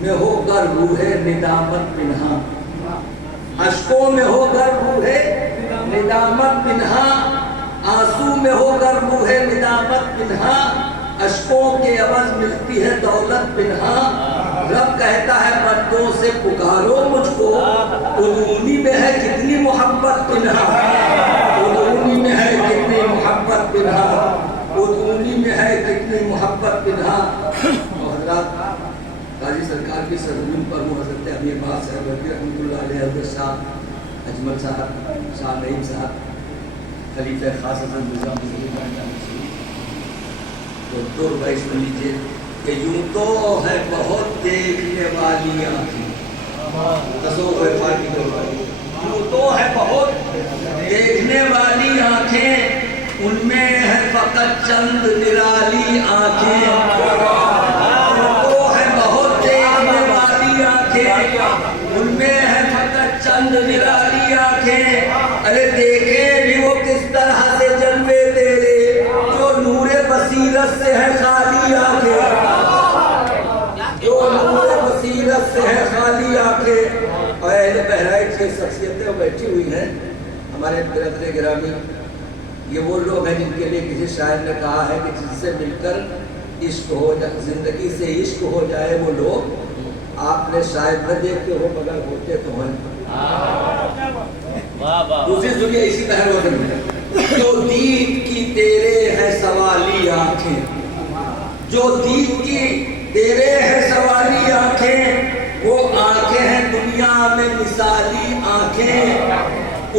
میں ہو گر روح ندامت پنہا، اشکوں میں ہو گر روح ندامت پنہا، آنسو میں ہو گر روح ندامت پنہا، اشکوں کے عوض ملتی ہے دولت پنہا، رب کہتا ہے بندوں سے پکارو مجھ کو، ادونی میں ہے کتنی محبت پنہا، ادونی میں ہے کتنی محبت پنہا، ادونی میں ہے کتنی محبت پنہا۔ اور حضرات قاضی سرکار کی سرزمین پر وہ حضرت امیر باز صاحب رحمۃ اللہ علیہ، حضرت شاہ اجمل صاحب، شاہ نعیم صاحب، خلیفہ خاص حضرت نظام الدین، تو دو ربائی سن لیجیے کہ یوں تو ہے بہت دیکھنے والی آنکھیں، تصوف پاکی دو ربائی، یوں تو ہے بہت دیکھنے والی آنکھیں، ان میں ہے فقط چند نرالی آنکھیں، تو ہے بہت دیکھنے والی آنکھیں، ان میں ہے فقط چند نرالی آنکھیں، ارے دیکھیں بھی وہ کس طرح سے جلوے تیرے، جو نور بصیرت سے ہے خالی آنکھیں، جو نور بصیرت سے ہے خالی آنکھیں۔ اور اہل بہرائچ کی شخصیتیں بیٹھی ہوئی ہیں، ہمارے برادر گرامی، یہ وہ لوگ ہیں جن کے لیے کسی شاعر نے کہا ہے کہ جن سے مل کر عشق ہو جائے، زندگی سے عشق ہو جائے، وہ لوگ آپ نے شاید نہ دیکھتے ہو مگر ہوتے تو ہیں۔ دوسری دنیا اسی طرح روشن ہے، جو دید کی تیرے ہے سوالی آنکھیں، جو دید کی تیرے ہے سوالی آنکھیں، وہ آنکھیں ہیں دنیا میں مثالی آنکھیں،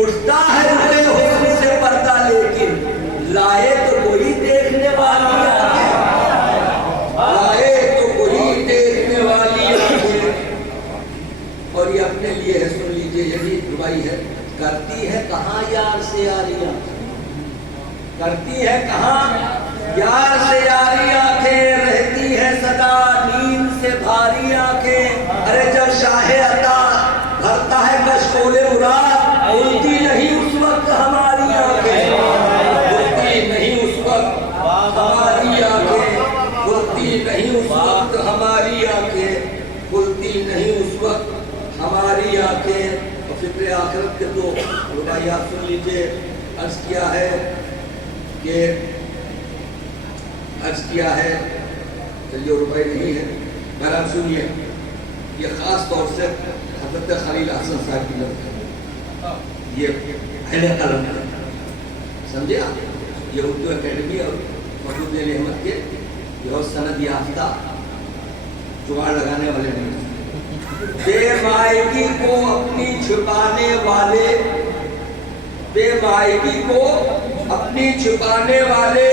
اٹھتا ہے اٹھے حسن سے پردہ لیکن لائے تو کوئی دیکھنے والی آنکھیں، لائے تو کوئی دیکھنے والی آنکھیں۔ اور یہ اپنے لیے ہے، سن لیجئے، یہی دعائی ہے، کرتی ہے کہاں یار سے یاری آنکھیں، کرتی ہے کہاں یار سے یاری آنکھیں، رہتی ہے صدا نیند سے بھاری آنکھیں، ارے جب شاہ عطا بھرتا ہے کشکول مراد، کھلتی نہیں اس وقت ہماری آنکھیں، کھلتی نہیں اس وقت ہماری آنکھیں، کھلتی نہیں اس وقت ہماری آنکھیں، کھلتی نہیں اس وقت ہماری آنکھیں۔ اور فکر آخرت کے تو رباعیات سن لیجیے، عرض کیا ہے چلیے ربائی نہیں ہے، بہرحال سنیے، یہ خاص طور سے حضرت خلیل حسن صاحب کی لفظ ہے، یہ اہل قلم ہے، سمجھے آپ، یہ اردو اکیڈمی اور محمود علی احمد کے یہ سند یافتہ جگاڑ لگانے والے نہیں، بے مائگی کو اپنی چھپانے والے، بے مائگی کو اپنی چھپانے والے،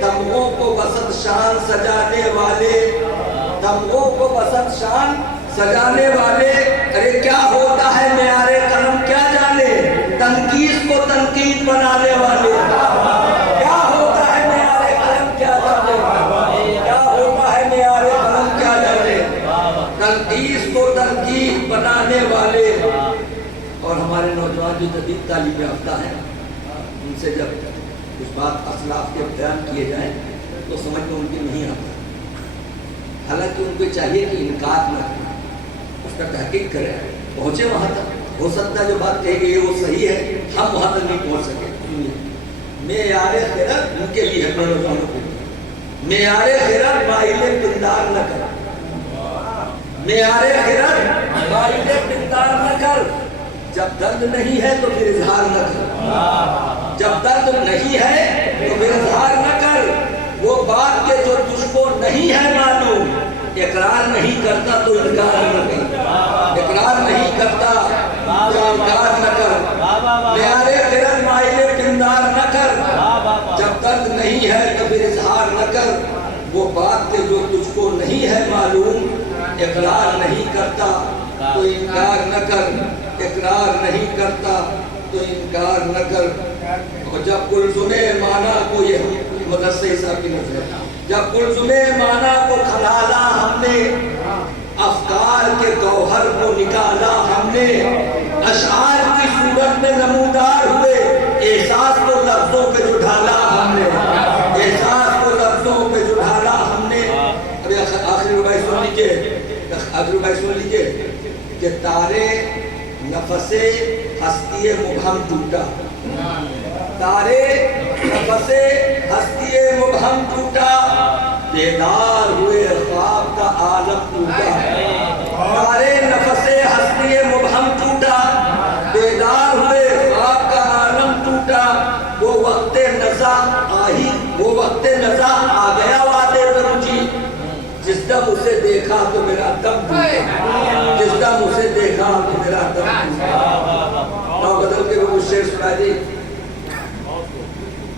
تمغوں کو بسط شان سجانے والے، تمغوں کو بسط شان سجانے والے، ارے کیا ہوتا ہے معیار قلم کیا جانے، تنقید کو تنقید بنانے والے، کیا ہوتا ہے معیار قلم کیا جانے، کیا ہوتا ہے معیار قلم کیا جانے، تنقید کو تنقید بنانے والے۔ اور ہمارے نوجوان جو جدید تعلیم یافتہ ہیں، ان سے جب کچھ بات اسلاف کے بیان کیے جائیں تو سمجھ میں ان کی نہیں آتا، حالانکہ ان کو چاہیے کہ انکار نہ کریں، اس کا تحقیق کریں، پہنچے وہاں تک، ہو سکتا ہے جو بات کہی گئی ہے وہ صحیح ہے، ہم وہاں تک نہیں پہنچ سکے۔ معیار خیرت ان کے لیے ہے، نوجوانوں کے لیے، معیار خیرت مائل پندار نہ کر، معیار خیرت مائل پندار نہ کر، جب درد نہیں ہے تو پھر اظہار نہ کر، جب درد نہیں ہے تو پھر اظہار نہ کر، وہ بات کے جو تجھ کو نہیں ہے معلوم، اقرار نہیں کرتا تو انکار نہ کر، اقرار نہیں کرتا تو انکار نہ کر، معیار خیرت مائل پندار نہ کر، جب درد نہیں ہے تو پھر اظہار نہ کر، وہ بات کے جو تجھ کو نہیں ہے معلوم، اقرار نہیں کرتا تو انکار نہ کر، اقرار نہیں کرتا تو انکار نہ کر۔ اور جب کلزم معنی کو، یہ مدرسے صاحب کی نظر ہے، جب کلزم معنی کو کھلالا ہم نے، افکار کے گوہر کو نکالا ہم نے، اشعار کی صورت میں نمودار ہوئے، احساس کو لفظوں پہ جو ڈھالا ہم نے، احساس کو لفظوں پہ جو ڈھالا ہم نے۔ ابھی آخری ربائی سن لیجیے، کہ تارے نفس ہستی مبہم ٹوٹا، تارے نفس ہستی مبہم ٹوٹا، بیدار ہوئے خواب کا عالم ٹوٹا، تارے نفس ہستی مبہم ٹوٹا، بیدار ہوئے خواب کا عالم ٹوٹا، وہ وقت نزا آہی، وہ وقت نزا آ گیا وعدے پہ مجھے، جس دم اسے دیکھا تو میرا دم ٹوٹا، جس دم اسے دیکھا تو میرا دم ٹوٹا۔ نو بدل کے وہ شعر سنا دی،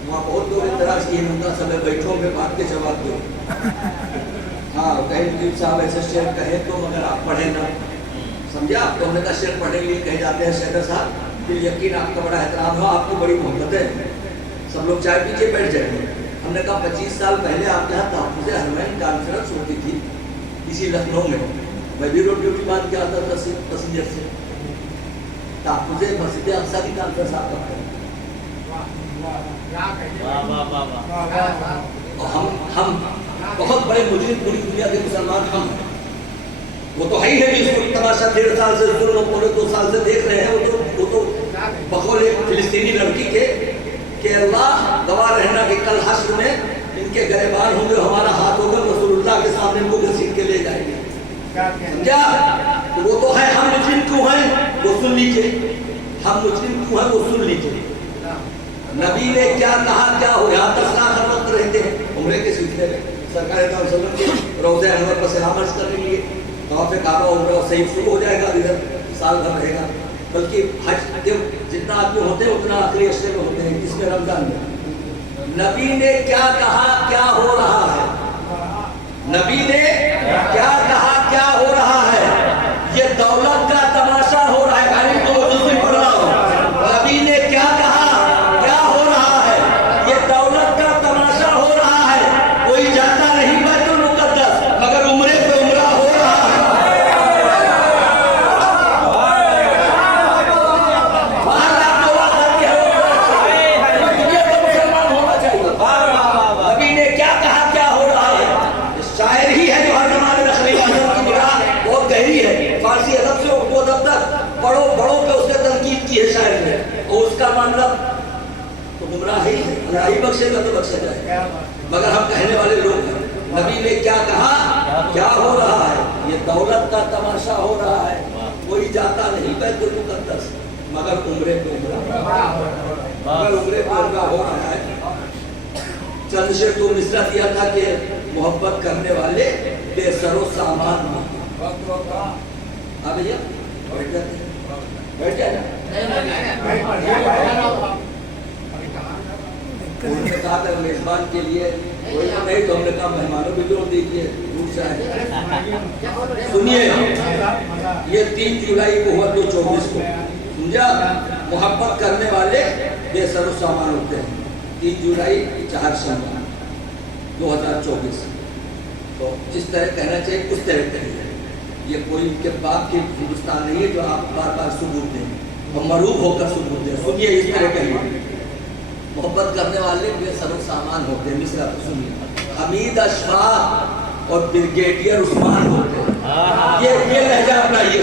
وہاں بہت لوگ اعتراض کیے، ان کا سب بیٹھوں میں بات کے جواب دو۔ ہاں کہیں مجید صاحب ایسے شعر کہیں تو مگر آپ پڑھیں نا، سمجھا؟ آپ تو ہم نے کہا شعر پڑھنے کے لیے کہے جاتے ہیں شہدہ صاحب، پھر یقین آپ کا بڑا احترام ہو، آپ کو بڑی محبت ہے، سب لوگ چائے پیچھے بیٹھ جائیں گے۔ ہم نے کہا 25 سال پہلے آپ کے یہاں تحفظ حرمین کانفرنس ہوتی تھی اسی لکھنؤ میں، میں بھی روڈ ڈیوٹی بات کیا آتا تھا پسنجر سے، تحفظ مسجد اقصیٰ کی کانفرنس آپ کا ہے، ہم بہت بڑے مجرم پوری دنیا کے مسلمان ہم ہیں، وہ تو ہے ہی ہے کہ اس کو تماشا 1.5 سال سے ظلم پورے 2 سال سے دیکھ رہے ہیں، وہ تو بقول ایک فلسطینی لڑکی کے کہ اللہ گواہ رہنا کہ کل حشر میں ان کے گریبان ہوں گے، ہمارا ہاتھ ہوگا، رسول اللہ کے سامنے ان کو گھسیٹ کے لے جائیں گے، سمجھا؟ وہ تو ہے، ہم مجرم کیوں ہیں وہ سن لیجئے، ہم مجرم کیوں ہیں وہ سن لیجئے۔ نبی نے کیا کہا کیا ہو، یہاں 10 لاکھ ہر وقت رہتے ہیں عمرے کے سلسلے میں، سرکار علیہ وسلم کے روضہ انور پر سلام عرض کرنے کے لیے، طواف کعبہ عمرہ صحیح شروع ہو جائے گا، ادھر سال بھر رہے گا، بلکہ حج کے جتنا آدمی ہوتے ہیں اتنا آخری عشرے میں ہوتے ہیں، جس میں رمضان میں۔ نبی نے کیا کہا کیا ہو رہا ہے، نبی نے کیا کہا کیا ہو رہا ہے، یہ دولت کا تماشا ہو رہا ہے، غالب کو دوسری پڑھ رہا ہوں، نبی نے کیا کہا کیا ہو رہا ہے، یہ دولت کا تماشا ہو رہا ہے، کوئی جاتا نہیں بیت المقدس مگر عمرے پہ عمرہ ہو رہا ہے۔ نبی نے کیا کہا کیا ہو رہا ہے، شاعر ہی ہے جو ہر زمانے میں خلیل احمد کی نگاہ بہت گہری ہے، فارسی ادب سے اردو ادب تک بڑوں پہ اس نے تنقید کی ہے شاعر نے، اور اس کا مطلب تو گمراہ ہی ہے، اللہ ہی بخشے گا تو بخشا جائے، مگر ہم کہنے والے لوگ ہیں۔ نبی نے کیا کہا کیا ہو رہا ہے، یہ دولت کا تماشا ہو رہا ہے، کوئی جاتا نہیں بیت المقدس مگر عمرے پہ عمرہ، مگر عمرے پہ عمرہ ہو رہا ہے۔ چند شعر تو مصرع دیا تھا کہ محبت کرنے والے بے سر و سامان ہوں۔ آ بھیا بیٹھ جاتے ہیں، بیٹھ جائے نا۔ انہوں نے کہا تھا میزبان کے لیے کوئی نہیں، تو ہم نے کہا مہمانوں بھی جوڑ دیجیے، دور سے آئے۔ سنیے، یہ 3 جولائی کو ہوا 2024 کو، سمجھا؟ محبت کرنے والے بے سر و سامان ہوتے ہیں، 3 جولائی چہارشنبہ 2024۔ تو جس طرح کہنا چاہیے اس طرح کہیے، یہ کوئی ان کے باپ کی ہندوستان نہیں ہے جو آپ بار بار ثبوت دیں اور مروب ہو کر ثبوت دیں۔ سنیے اس طرح کہیے، محبت کرنے والے بے سر و سامان ہوتے ہیں، مصرع تو سنیے، حمید اشفاق اور بریگیڈیئر عثمان ہوتے ہیں، یہ لہجہ اپنائیے،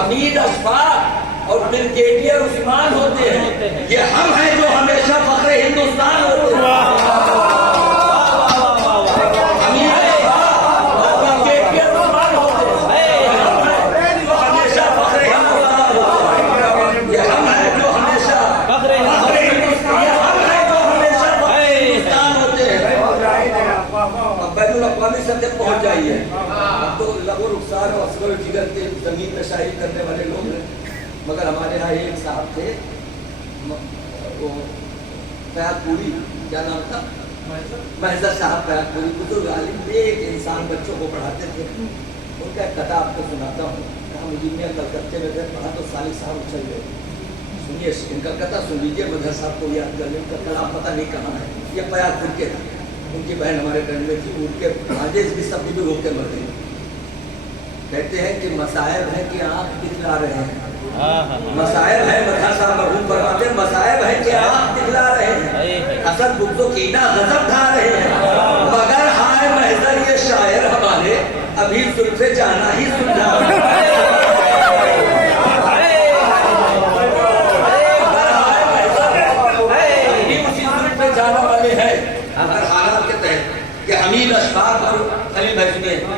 حمید اشفاق اور بریگیڈیئر عثمان ہوتے ہیں، یہ ہم ہیں جو ہمیشہ فخر ہندوستان ہوتے ہیں۔ سطح پہنچ جائیے، اب تو لب و رخسار اور اصغر جگر کے زمین میں شاعری کرنے والے لوگ ہیں، مگر ہمارے ہاں ایک صاحب تھے، وہ فیاض پوری، کیا نام تھا، محضر صاحب فیاض پوری، بزرگ عالم، ایک انسان بچوں کو پڑھاتے تھے، ان کا ایک قطع آپ کو سناتا ہوں۔ ہم انجینئر کلکتے میں گئے پڑھا تو سالک صاحب اچھل گئے، سنیے ان کا قطع سن لیجیے، مظہر صاحب کو یاد کر لیں، ان کا کلام پتہ نہیں کہاں ہے، یہ فیاض پور کے تھا، ان کی بہن ہمارے ٹرین میں تھی، ان کے بھانجے بھی سب بھی گھوم کے مر گئے۔ کہتے ہیں کہ مصائب ہے کہ آنکھ دکھلا رہے ہیں، مصائب ہے، مدھر صاحب مرحوم فرماتے ہیں مصائب ہے کہ آنکھ دکھلا رہے ہیں، حسد بغض و کینہ غضب ڈھا رہے ہیں، مگر ہائے محضر یہ شاعر ہمارے ابھی زلف جانا ہی سلجھا رہے ہیں۔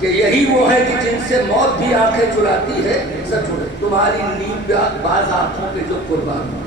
کہ یہی وہ ہے کہ جن سے موت بھی آنکھیں چراتی ہے، سچ ہے تمہاری نیند باز آنکھوں کے جو قربان ہو.